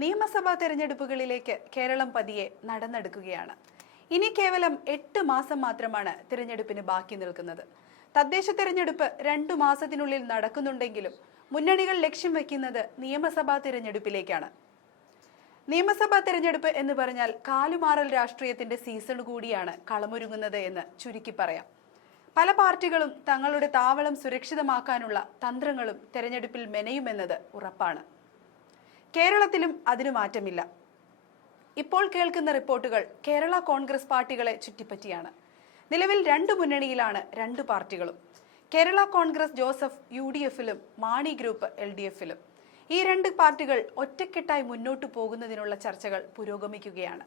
നിയമസഭാ തെരഞ്ഞെടുപ്പുകളിലേക്ക് കേരളം പതിയെ നടന്നെടുക്കുകയാണ്. ഇനി കേവലം എട്ട് മാസം മാത്രമാണ് തിരഞ്ഞെടുപ്പിന് ബാക്കി നിൽക്കുന്നത്. തദ്ദേശ തെരഞ്ഞെടുപ്പ് രണ്ടു മാസത്തിനുള്ളിൽ നടക്കുന്നുണ്ടെങ്കിലും മുന്നണികൾ ലക്ഷ്യം വെക്കുന്നത് നിയമസഭാ തിരഞ്ഞെടുപ്പിലേക്കാണ്. നിയമസഭാ തിരഞ്ഞെടുപ്പ് എന്ന് പറഞ്ഞാൽ കാലുമാറൽ രാഷ്ട്രീയത്തിന്റെ സീസൺ കൂടിയാണ് കളമൊരുങ്ങുന്നത് എന്ന് ചുരുക്കി പറയാം. പല പാർട്ടികളും തങ്ങളുടെ താവളം സുരക്ഷിതമാക്കാനുള്ള തന്ത്രങ്ങളും തെരഞ്ഞെടുപ്പിൽ മെനയുമെന്നത് ഉറപ്പാണ്. കേരളത്തിലും അതിനു മാറ്റമില്ല. ഇപ്പോൾ കേൾക്കുന്ന റിപ്പോർട്ടുകൾ കേരള കോൺഗ്രസ് പാർട്ടികളെ ചുറ്റിപ്പറ്റിയാണ്. നിലവിൽ രണ്ട് മുന്നണിയിലാണ് രണ്ട് പാർട്ടികളും. Kerala Congress Joseph U D എഫിലും Mani group L D എഫിലും ഈ രണ്ട് പാർട്ടികൾ ഒറ്റക്കെട്ടായി മുന്നോട്ടു പോകുന്നതിനുള്ള ചർച്ചകൾ പുരോഗമിക്കുകയാണ്.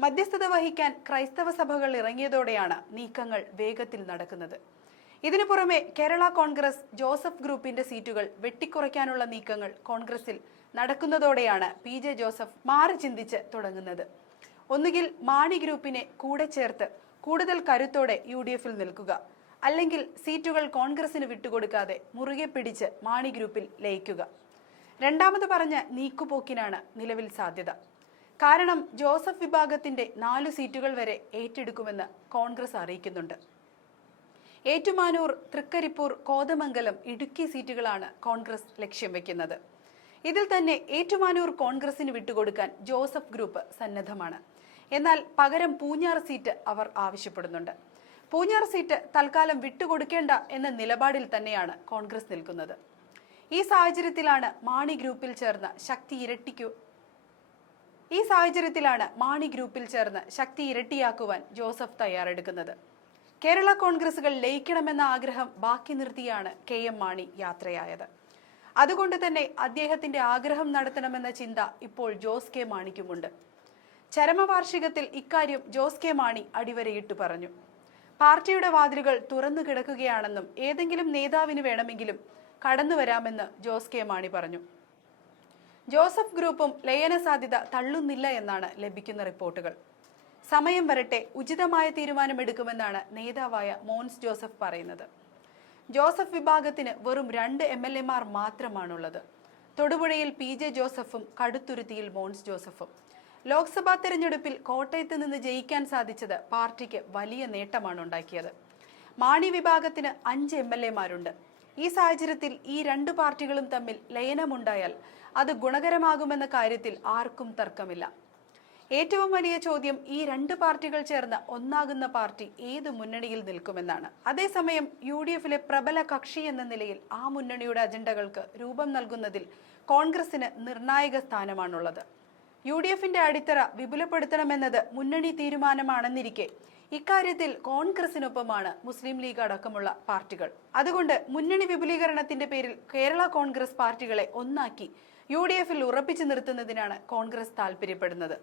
മധ്യസ്ഥത വഹിക്കാൻ ക്രൈസ്തവ സഭകൾ ഇറങ്ങിയതോടെയാണ് നീക്കങ്ങൾ വേഗത്തിൽ നടക്കുന്നത്. ഇതിനു പുറമെ കേരള കോൺഗ്രസ് ജോസഫ് ഗ്രൂപ്പിന്റെ സീറ്റുകൾ വെട്ടിക്കുറയ്ക്കാനുള്ള നീക്കങ്ങൾ കോൺഗ്രസിൽ നടക്കുന്നതോടെയാണ് പി ജെ ജോസഫ് മാറി ചിന്തിച്ച് തുടങ്ങുന്നത്. ഒന്നുകിൽ മാണി ഗ്രൂപ്പിനെ കൂടെ ചേർത്ത് കൂടുതൽ കരുത്തോടെ യു ഡി എഫിൽ നിൽക്കുക. അല്ലെങ്കിൽ സീറ്റുകൾ കോൺഗ്രസിന് വിട്ടുകൊടുക്കാതെ മുറുകെ പിടിച്ച് മാണി ഗ്രൂപ്പിൽ ലയിക്കുക. രണ്ടാമത് പറഞ്ഞ നീക്കുപോക്കിനാണ് നിലവിൽ സാധ്യത. കാരണം ജോസഫ് വിഭാഗത്തിന്റെ നാലു സീറ്റുകൾ വരെ ഏറ്റെടുക്കുമെന്ന് കോൺഗ്രസ് അറിയിക്കുന്നുണ്ട്. ഏറ്റുമാനൂർ തൃക്കരിപ്പൂർ കോതമംഗലം ഇടുക്കി സീറ്റുകളാണ് കോൺഗ്രസ് ലക്ഷ്യം വെക്കുന്നത്. ഇതിൽ തന്നെ ഏറ്റുമാനൂർ കോൺഗ്രസിന് വിട്ടുകൊടുക്കാൻ ജോസഫ് ഗ്രൂപ്പ് സന്നദ്ധമാണ്. എന്നാൽ പകരം പൂഞ്ഞാർ സീറ്റ് അവർ ആവശ്യപ്പെടുന്നുണ്ട്. പൂഞ്ഞാർ സീറ്റ് തൽക്കാലം വിട്ടുകൊടുക്കേണ്ട എന്ന നിലപാടിൽ തന്നെയാണ് കോൺഗ്രസ് നിൽക്കുന്നത്. ഈ സാഹചര്യത്തിലാണ് മാണി ഗ്രൂപ്പിൽ ചേർന്ന ശക്തി ഇരട്ടിക്കു ഈ സാഹചര്യത്തിലാണ് മാണി ഗ്രൂപ്പിൽ ചേർന്ന് ശക്തി ഇരട്ടിയാക്കുവാൻ ജോസഫ് തയ്യാറെടുക്കുന്നത്. കേരള കോൺഗ്രസുകൾ ലയിക്കണമെന്ന ആഗ്രഹം ബാക്കി നിർത്തിയാണ് കെ എം മാണി യാത്രയായത്. അതുകൊണ്ട് തന്നെ അദ്ദേഹത്തിന്റെ ആഗ്രഹം നടത്തണമെന്ന ചിന്ത ഇപ്പോൾ ജോസ് കെ മാണിക്കുമുണ്ട്. ചരമവാർഷികത്തിൽ ഇക്കാര്യം ജോസ് കെ മാണി അടിവരയിട്ട് പറഞ്ഞു. പാർട്ടിയുടെ വാതിലുകൾ തുറന്നു കിടക്കുകയാണെന്നും ഏതെങ്കിലും നേതാവിന് വേണമെങ്കിലും കടന്നു വരാമെന്ന് ജോസ് കെ മാണി പറഞ്ഞു. ജോസഫ് ഗ്രൂപ്പും ലയന സാധ്യത തള്ളുന്നില്ല എന്നാണ് ലഭിക്കുന്ന റിപ്പോർട്ടുകൾ. സമയം വരട്ടെ ഉചിതമായ തീരുമാനമെടുക്കുമെന്നാണ് നേതാവായ മോൻസ് ജോസഫ് പറയുന്നത്. ജോസഫ് വിഭാഗത്തിന് വെറും രണ്ട് എം എൽ എമാർ മാത്രമാണുള്ളത്. തൊടുപുഴയിൽ പി ജെ ജോസഫും കടുത്തുരുത്തിയിൽ മോൻസ് ജോസഫും. ലോക്സഭാ തെരഞ്ഞെടുപ്പിൽ കോട്ടയത്ത് നിന്ന് ജയിക്കാൻ സാധിച്ചത് പാർട്ടിക്ക് വലിയ നേട്ടമാണ് ഉണ്ടാക്കിയത് മാണി വിഭാഗത്തിന് അഞ്ച് എം എൽ എമാരുണ്ട്. ഈ സാഹചര്യത്തിൽ ഈ രണ്ട് പാർട്ടികളും തമ്മിൽ ലയനമുണ്ടായാൽ അത് ഗുണകരമാകുമെന്ന കാര്യത്തിൽ ആർക്കും തർക്കമില്ല. ഏറ്റവും വലിയ ചോദ്യം ഈ രണ്ട് പാർട്ടികൾ ചേർന്ന് ഒന്നാകുന്ന പാർട്ടി ഏത് മുന്നണിയിൽ നിൽക്കുമെന്നാണ്. അതേസമയം യു ഡി എഫിലെ പ്രബല കക്ഷി എന്ന നിലയിൽ ആ മുന്നണിയുടെ അജണ്ടകൾക്ക് രൂപം നൽകുന്നതിൽ കോൺഗ്രസിന് നിർണായക സ്ഥാനമാണുള്ളത്. യു ഡി എഫിന്റെ അടിത്തറ വിപുലപ്പെടുത്തണമെന്നത് മുന്നണി തീരുമാനമാണെന്നിരിക്കെ ഇക്കാര്യത്തിൽ കോൺഗ്രസിനൊപ്പമാണ് മുസ്ലിം ലീഗ് അടക്കമുള്ള പാർട്ടികൾ. അതുകൊണ്ട് മുന്നണി വിപുലീകരണത്തിന്റെ പേരിൽ കേരള കോൺഗ്രസ് പാർട്ടികളെ ഒന്നാക്കി യു ഡി എഫിൽ ഉറപ്പിച്ചു നിർത്തുന്നതിനാണ് കോൺഗ്രസ് താൽപര്യപ്പെടുന്നത്.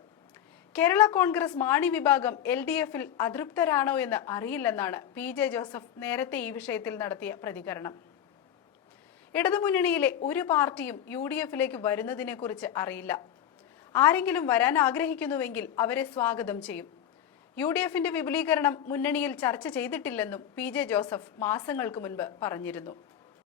കേരള കോൺഗ്രസ് മാണി വിഭാഗം എൽ ഡി എഫിൽ അതൃപ്തരാണോ എന്ന് അറിയില്ലെന്നാണ് പി ജെ ജോസഫ് നേരത്തെ ഈ വിഷയത്തിൽ നടത്തിയ പ്രതികരണം. ഇടതുമുന്നണിയിലെ ഒരു പാർട്ടിയും യു ഡി എഫിലേക്ക് വരുന്നതിനെക്കുറിച്ച് അറിയില്ല. ആരെങ്കിലും വരാൻ ആഗ്രഹിക്കുന്നുവെങ്കിൽ അവരെ സ്വാഗതം ചെയ്യും. യു ഡി എഫിന്റെ വിപുലീകരണം മുന്നണിയിൽ ചർച്ച ചെയ്തിട്ടില്ലെന്നും പി ജെ ജോസഫ് മാസങ്ങൾക്ക് മുൻപ് പറഞ്ഞിരുന്നു.